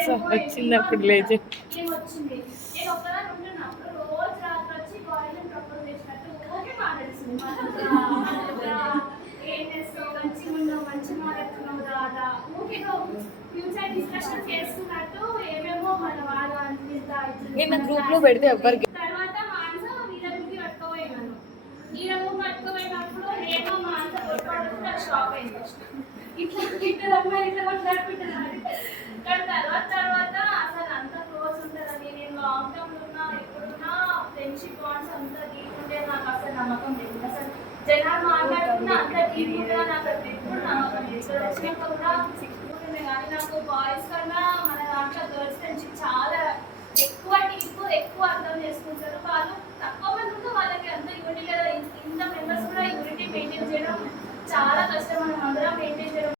Chance వచ్చింది అప్పుడు లేదు. వచ్చింది నేను ఒక్కదాన్ని ఉంటున్నప్పుడు రోజు రాత్రి వచ్చి బాయ్ని ప్రపోజ్ చేసినట్టు ఊరికే మాట్లాడుతుంది. ఏం చేస్తావు, మంచిగా ఉన్నావు, మంచి మాట్లాడుతున్నావు రాదా, ఊరికే ఫ్యూచర్ డిస్కషన్ చేస్తున్నట్టు ఏమేమో మన వాళ్ళ నిన్న గ్రూప్ లో పెడితే ఎవ్వరికి తర్వాత మానస నీళ్ళకి పట్టుకోపోయినాను. నీళ్ళకు పట్టుకోపోయినప్పుడు ఏమో మానస కొట్టుకోవడం నాకు షాక్ అయింది. ఇట్లా ఇట్లా అమ్మాయి ఇట్లా కొట్లాడుకుంటున్నాను. కానీ తర్వాత అసలు అంత క్లోజ్ ఉంటుందని నేను లాంగ్ టర్మ్ ఉన్నా ఎప్పుడున్నా ఫ్రెండ్షిప్ బాండ్స్ అంత డీప్ ఉంటే నాకు అసలు నమ్మకం లేదు. అసలు జనాలు మాట్లాడుతున్నా అంత డీప్ ఉంటుందా నాకు అసలు ఎప్పుడు నమ్మకం లేదు. ఇక్కడ వచ్చినాక కూడా ఉంటుంది కానీ నాకు బాయ్స్ కన్నా మన దాంట్లో గర్ల్స్ ఫ్రెండ్షిప్ చాలా ఎక్కువ డీప్, ఎక్కువ అర్థం చేసుకుంటారు. వాళ్ళు తక్కువ మంది ఉంటే వాళ్ళకి అంత యూనిటీ, ఇంత మెంబర్స్ కూడా యూనిటీ మెయింటైన్ చేయడం చాలా కష్టం. మనం అందరం మెయింటైన్